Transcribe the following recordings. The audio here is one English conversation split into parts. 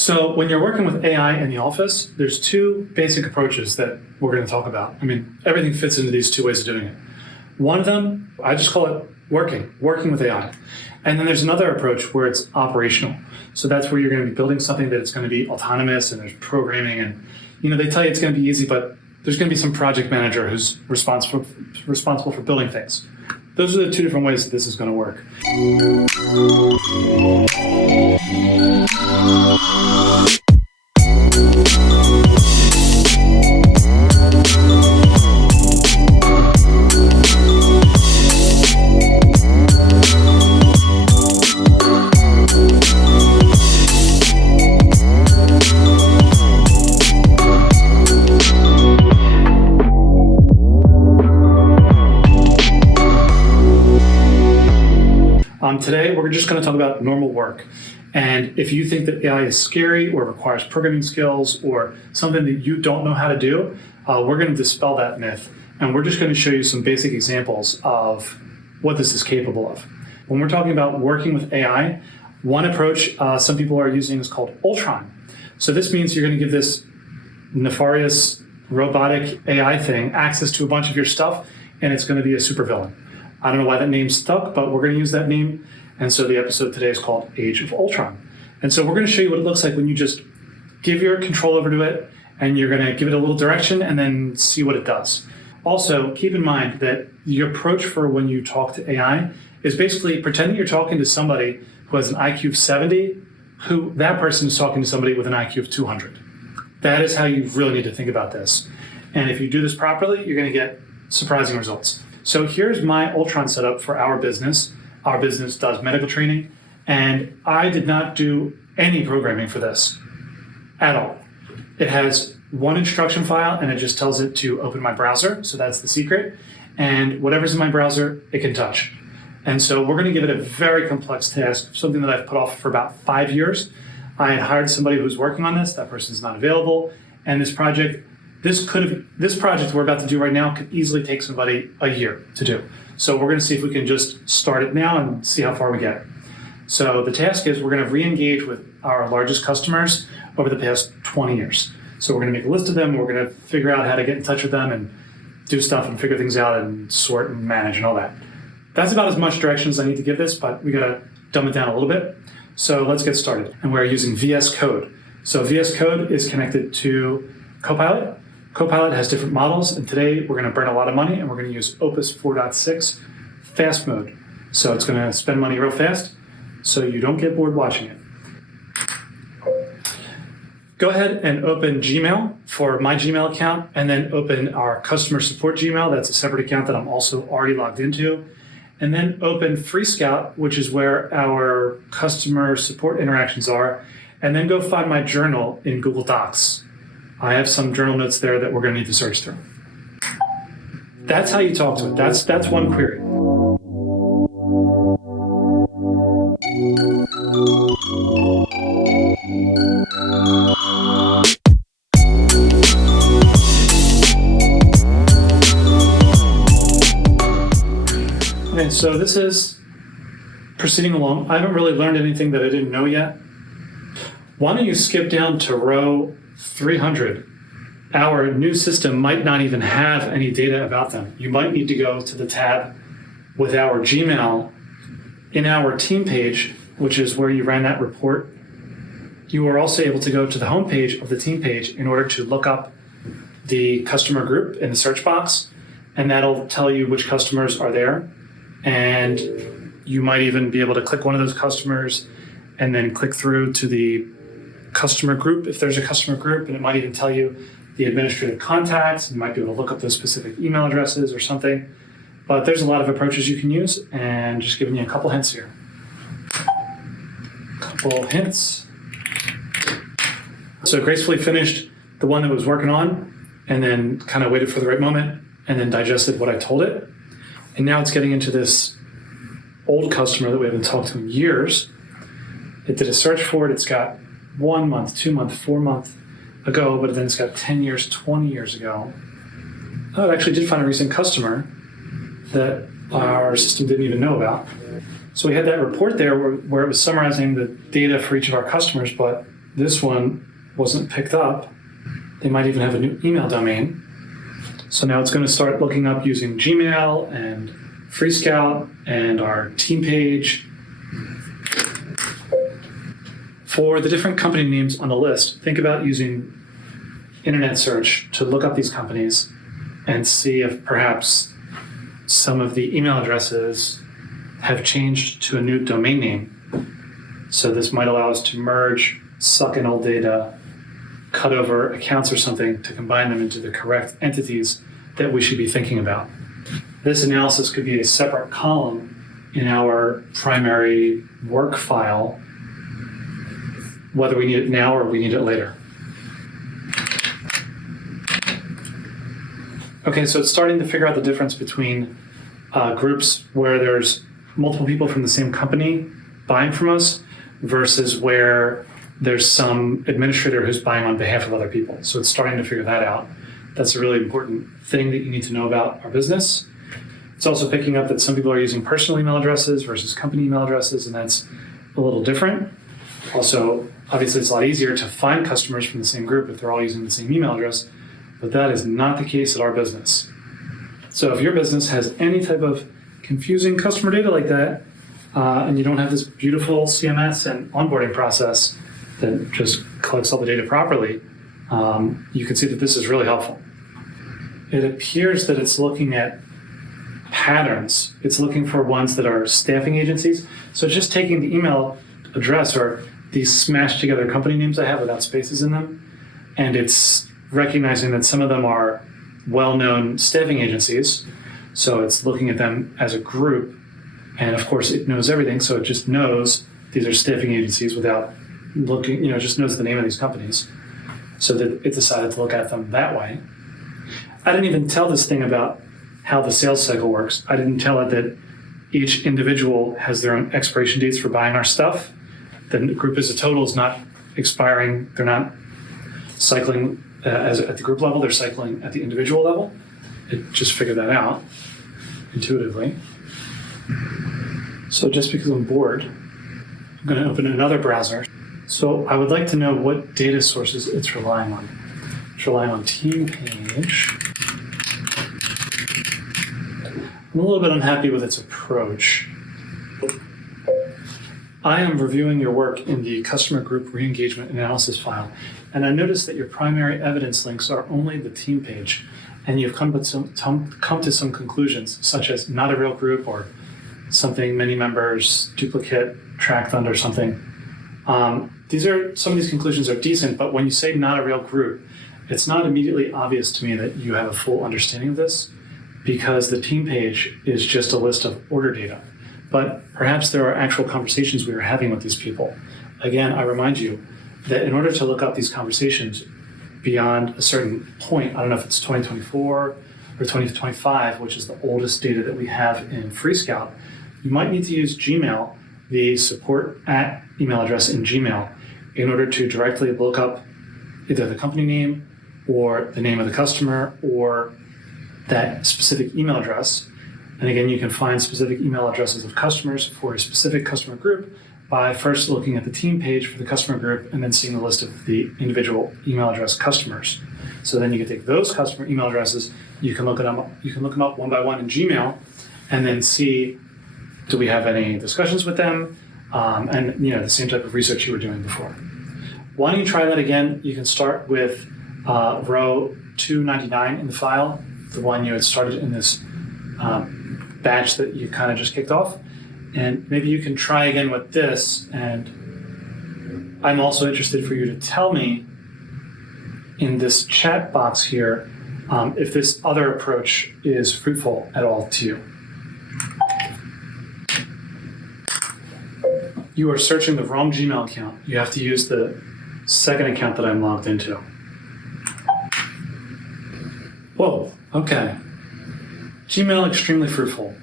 So when you're working with AI in the office, there's two basic approaches that we're going to talk about. I mean, everything fits into these two ways of doing it. One of them, I just call it working with AI. And then there's another approach where it's operational. So that's where you're going to be building something that it's going to be autonomous and there's programming and, they tell you it's going to be easy, but there's going to be some project manager who's responsible for building things. Those are the two different ways that this is going to work. Today, we're just going to talk about normal work. And if you think that AI is scary or requires programming skills or something that you don't know how to do, we're going to dispel that myth. And we're just going to show you some basic examples of what this is capable of. When we're talking about working with AI, one approach some people are using is called Ultron. So this means you're going to give this nefarious robotic AI thing access to a bunch of your stuff, and it's going to be a supervillain. I don't know why that name stuck, but we're going to use that name. And so the episode today is called Age of Ultron. And so we're going to show you what it looks like when you just give your control over to it, and you're going to give it a little direction and then see what it does. Also, keep in mind that the approach for when you talk to AI is basically pretending you're talking to somebody who has an IQ of 70, who that person is talking to somebody with an IQ of 200. That is how you really need to think about this. And if you do this properly, you're going to get surprising results. So here's my Ultron setup for our business. Our business does medical training, and I did not do any programming for this at all. It has one instruction file, and it just tells it to open my browser, so that's the secret. And whatever's in my browser, it can touch. And so we're going to give it a very complex task, something that I've put off for about 5 years. I had hired somebody who's working on this. That person's not available. And this project we're about to do right now could easily take somebody a year to do. So we're going to see if we can just start it now and see how far we get. So the task is we're going to re-engage with our largest customers over the past 20 years. So we're going to make a list of them. We're going to figure out how to get in touch with them and do stuff and figure things out and sort and manage and all that. That's about as much direction as I need to give this, but we got to dumb it down a little bit. So let's get started. And we're using VS Code. So VS Code is connected to Copilot. Copilot has different models, and today we're going to burn a lot of money, and we're going to use Opus 4.6 fast mode. So it's going to spend money real fast, so you don't get bored watching it. Go ahead and open Gmail for my Gmail account, and then open our customer support Gmail. That's a separate account that I'm also already logged into. And then open FreeScout, which is where our customer support interactions are, and then go find my journal in Google Docs. I have some journal notes there that we're going to need to search through. That's how you talk to it. That's one query. Okay, so this is proceeding along. I haven't really learned anything that I didn't know yet. Why don't you skip down to row 300. Our new system might not even have any data about them. You might need to go to the tab with our Gmail in our team page, which is where you ran that report. You are also able to go to the home page of the team page in order to look up the customer group in the search box, and that'll tell you which customers are there. And you might even be able to click one of those customers and then click through to the customer group, if there's a customer group, and it might even tell you the administrative contacts. You might be able to look up those specific email addresses or something. But there's a lot of approaches you can use, and just giving you a couple hints here. Couple hints. So gracefully finished the one that was working on, and then kind of waited for the right moment, and then digested what I told it. And now it's getting into this old customer that we haven't talked to in years. It did a search for it. It's got 1 month, 2 month, 4 month ago, but then it's got 10 years, 20 years ago. Oh, it actually did find a recent customer that our system didn't even know about. So we had that report there where it was summarizing the data for each of our customers, but this one wasn't picked up. They might even have a new email domain. So now it's going to start looking up using Gmail and FreeScout and our team page. For the different company names on the list, think about using internet search to look up these companies and see if perhaps some of the email addresses have changed to a new domain name. So this might allow us to merge, suck in old data, cut over accounts or something to combine them into the correct entities that we should be thinking about. This analysis could be a separate column in our primary work file, whether we need it now or we need it later. Okay, so it's starting to figure out the difference between groups where there's multiple people from the same company buying from us versus where there's some administrator who's buying on behalf of other people. So it's starting to figure that out. That's a really important thing that you need to know about our business. It's also picking up that some people are using personal email addresses versus company email addresses, and that's a little different. Also, obviously, it's a lot easier to find customers from the same group if they're all using the same email address, but that is not the case at our business. So if your business has any type of confusing customer data like that, and you don't have this beautiful CMS and onboarding process that just collects all the data properly, you can see that this is really helpful. It appears that it's looking at patterns. It's looking for ones that are staffing agencies. So it's just taking the email address or these smashed together company names I have without spaces in them, and it's recognizing that some of them are well-known staffing agencies. So it's looking at them as a group, and of course it knows everything, so it just knows these are staffing agencies without looking, just knows the name of these companies, so that it decided to look at them that way. I didn't even tell this thing about how the sales cycle works. I didn't tell it that each individual has their own expiration dates for buying our stuff. The group as a total is not expiring. They're not cycling at the group level. They're cycling at the individual level. It just figured that out intuitively. So just because I'm bored, I'm going to open another browser. So I would like to know what data sources it's relying on. It's relying on team page. I'm a little bit unhappy with its approach. I am reviewing your work in the customer group re-engagement analysis file, and I noticed that your primary evidence links are only the team page, and you've come to some conclusions, such as not a real group or something, many members, duplicate, tracked under something. Some of these conclusions are decent, but when you say not a real group, it's not immediately obvious to me that you have a full understanding of this, because the team page is just a list of order data. But perhaps there are actual conversations we are having with these people. Again, I remind you that in order to look up these conversations beyond a certain point, I don't know if it's 2024 or 2025, which is the oldest data that we have in FreeScout, you might need to use Gmail, the support at email address in Gmail, in order to directly look up either the company name or the name of the customer or that specific email address. And again, you can find specific email addresses of customers for a specific customer group by first looking at the team page for the customer group and then seeing the list of the individual email address customers. So then you can take those customer email addresses, you can look them up one by one in Gmail, and then see, do we have any discussions with them? And the same type of research you were doing before. Why don't you try that again? You can start with row 299 in the file, the one you had started in this batch that you kind of just kicked off. And maybe you can try again with this. And I'm also interested for you to tell me in this chat box here if this other approach is fruitful at all to you. You are searching the wrong Gmail account. You have to use the second account that I'm logged into. Whoa, okay. Gmail, extremely fruitful.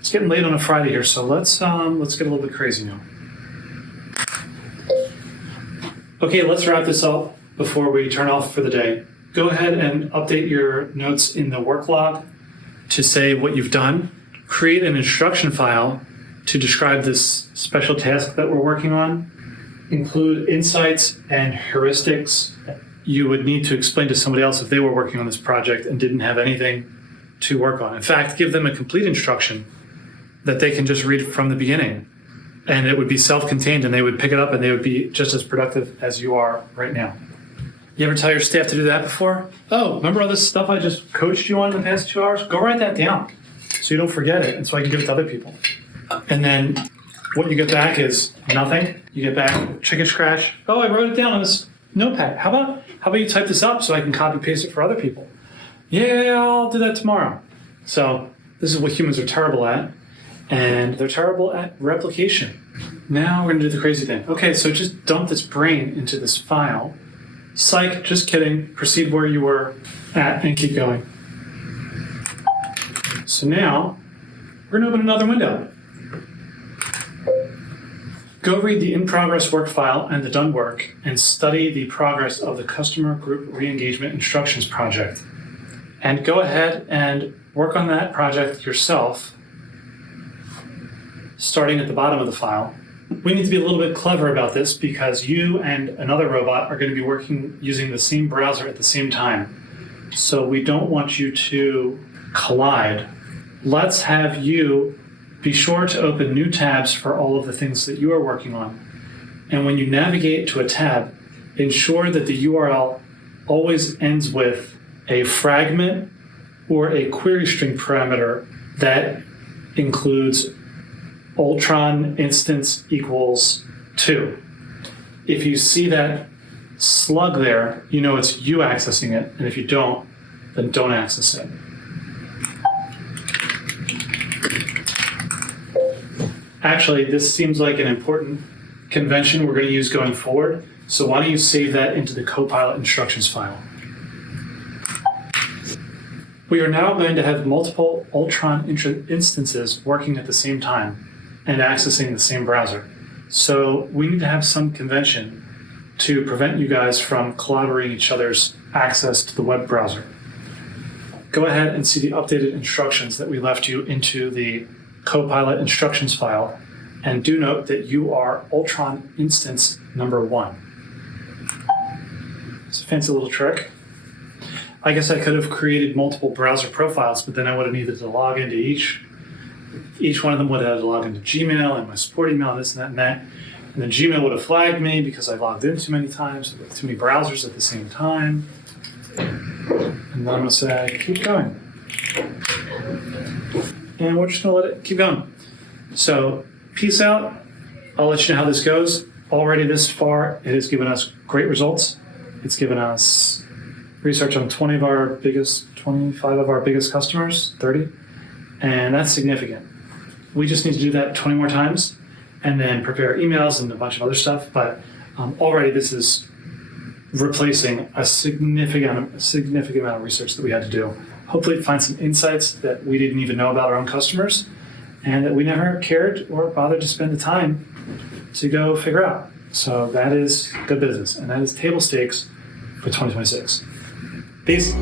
It's getting late on a Friday here, so let's get a little bit crazy now. Okay, let's wrap this up before we turn off for the day. Go ahead and update your notes in the work log to say what you've done. Create an instruction file to describe this special task that we're working on. include insights and heuristics you would need to explain to somebody else if they were working on this project and didn't have anything to work on. In fact, give them a complete instruction that they can just read from the beginning, and it would be self-contained, and they would pick it up and they would be just as productive as you are right now. You ever tell your staff to do that before? Oh, remember all this stuff I just coached you on in the past 2 hours? Go write that down so you don't forget it and so I can give it to other people. And then what you get back is nothing. You get back chicken scratch. Oh, I wrote it down on this notepad. How about you type this up so I can copy paste it for other people? Yeah, I'll do that tomorrow. So this is what humans are terrible at, and they're terrible at replication. Now we're gonna do the crazy thing. Okay, so just dump this brain into this file. Psych, just kidding. Proceed where you were at and keep going. So now we're gonna open another window. Go read the in-progress work file and the done work and study the progress of the customer group re-engagement instructions project. And go ahead and work on that project yourself, starting at the bottom of the file. We need to be a little bit clever about this because you and another robot are going to be working using the same browser at the same time. So we don't want you to collide. Let's have you be sure to open new tabs for all of the things that you are working on. And when you navigate to a tab, ensure that the URL always ends with a fragment or a query string parameter that includes Ultron instance equals 2. If you see that slug there, you know it's you accessing it, and if you don't, then don't access it. Actually, this seems like an important convention we're going to use going forward, so why don't you save that into the Copilot instructions file. We are now going to have multiple Ultron instances working at the same time and accessing the same browser. So we need to have some convention to prevent you guys from collaborating each other's access to the web browser. Go ahead and see the updated instructions that we left you into the Copilot instructions file, and do note that you are Ultron instance number 1. It's a fancy little trick. I guess I could have created multiple browser profiles, but then I would have needed to log into each one of them would have had to log into Gmail and my support email, this and that. And then Gmail would have flagged me because I logged in too many times with too many browsers at the same time. And then I'm going to say, keep going. And we're just going to let it keep going. So peace out. I'll let you know how this goes. Already this far, it has given us great results. It's given us research on 25 of our biggest customers, 30. And that's significant. We just need to do that 20 more times and then prepare emails and a bunch of other stuff. But already this is replacing a significant amount of research that we had to do. Hopefully find some insights that we didn't even know about our own customers and that we never cared or bothered to spend the time to go figure out. So that is good business, and that is table stakes for 2026. Peace.